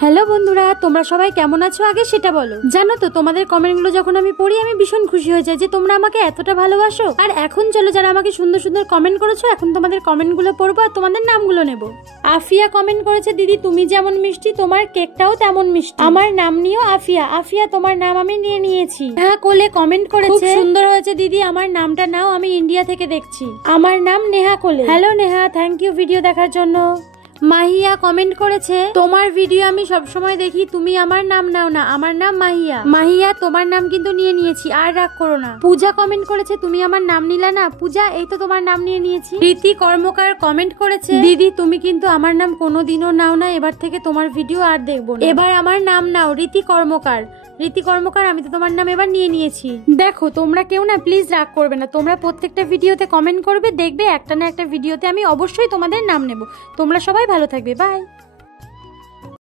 Hello বন্ধুরা, তোমরা সবাই কেমন আছো আগে সেটা বলো। জানো তো তোমাদের কমেন্টগুলো যখন আমি পড়ি আমি ভীষণ খুশি হয়ে যাই যে তোমরা আমাকে এতটা ভালোবাসো। আর এখন চলো যারা আমাকে সুন্দর সুন্দর কমেন্ট করেছো এখন তোমাদের কমেন্টগুলো পড়বো আর তোমাদের নামগুলো নেব। আফিয়া কমেন্ট করেছে, দিদি তুমি যেমন মিষ্টি তোমার কেকটাও তেমন মিষ্টি, আমার নাম নিও আফিয়া। আফিয়া তোমার নাম আমি নিয়ে নিয়েছি। নেহা কোলে কমেন্ট করেছে, সুন্দর হয়েছে দিদি, আমার নামটা নাও, আমি ইন্ডিয়া থেকে দেখছি। আমার নাম Neha Kole. Hello Neha, thank you video দেখার জন্য। মাহিয়া কমেন্ট করেছে, তোমার ভিডিও আমি সবসময় দেখি, তুমি আমার নাম নাও না, আমার নাম মাহিয়া। মাহিয়া তোমার নাম কিন্তু নিয়ে নিয়েছি, আর রাগ করো না। পূজা কমেন্ট করেছে, তুমি আমার নাম নিলা না। পূজা এই তো তোমার নাম নিয়ে নিয়েছি। রীতি কর্মকার কমেন্ট করেছে, দিদি তুমি কিন্তু আমার নাম কোনোদিনও নাও না, এবার থেকে তোমার ভিডিও আর দেখবো না, এবার আমার নাম নাও। রীতি কর্মকার, রীতি কর্মকার আমি তো তোমার নাম এবার নিয়ে নিয়েছি। দেখো তোমরা কেউ না প্লিজ রাগ করবে না, তোমরা প্রত্যেকটা ভিডিওতে কমেন্ট করবে, দেখবে একটা না একটা ভিডিওতে আমি অবশ্যই তোমাদের নাম নেব। তোমরা সবাই ভালো থাকবে, বাই।